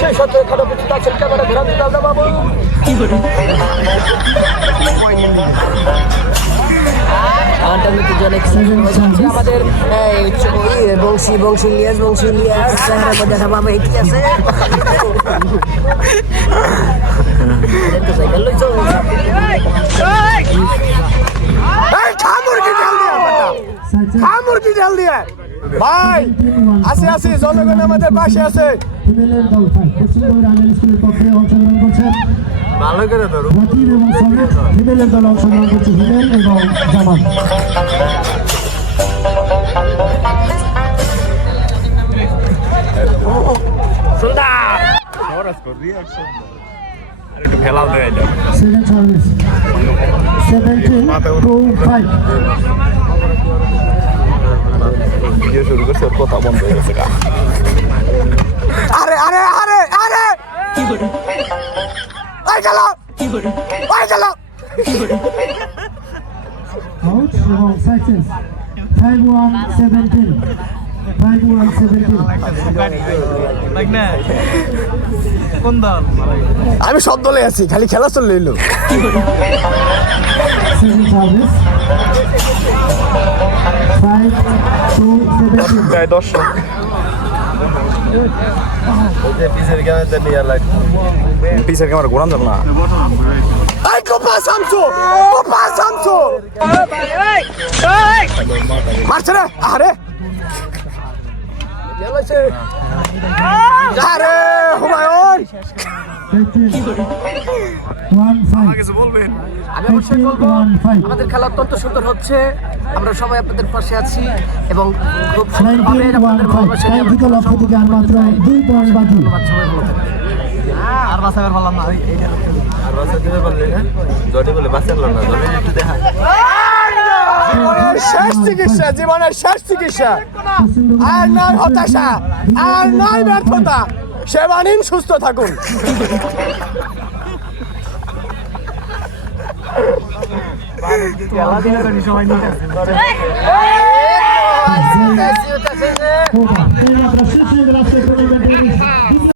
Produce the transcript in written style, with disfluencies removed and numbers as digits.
সেই সত্ত্বেও এখানে উপস্থিত আছেন ক্যামেরা ঘোরাতে দাদা বাবু কি করে আমাদের বংশী ইলিয়াস চেহারার মধ্যে দেখা পাবে কি আছে ভাই আসে আসি জনগণ আমাদের পাশে আছে ভালো করে ধরো হিমেলের দল অংশগ্রহণ করছে হিমেল এবং জামান সেকেন্ড সার্ভিস 17-5 শুরু করছে কথা বন্ধ হয়ে গেছে আরে আরে আরে আরে কি করে আই গেল কি করে আই গেল আউট এবং সাকসেস 5-1-17 আমি সব দলে আছি খালি খেলা চললে এলো সেকেন্ড সার্ভিস 5-2-17 দর্শক পিসের ক্যামেরা ঘোরান যাবে না মারছে রে আরে আরে হুমায়ুন আমি অবশ্যই বলবো আমাদের খেলা অত্যন্ত সুন্দর হচ্ছে আমরা সবাই আপনাদের পাশে আছি এবং খুব সুন্দরভাবে আপনাদের ভালোবাসা নিয়ে আমরা লক্ষ্য থেকে আর মাত্র 2 পয়েন্ট বাকি আর বাঁচাবার পারলাম না আর বাঁচা দিতে পারলে না জডি বলে বাঁচালো না জডি একটু দেখা জীবনের শেষ চিকিৎসা আর নয় হতাশা আর নয় ব্যর্থতা সেবা নিন সুস্থ থাকুন আমরা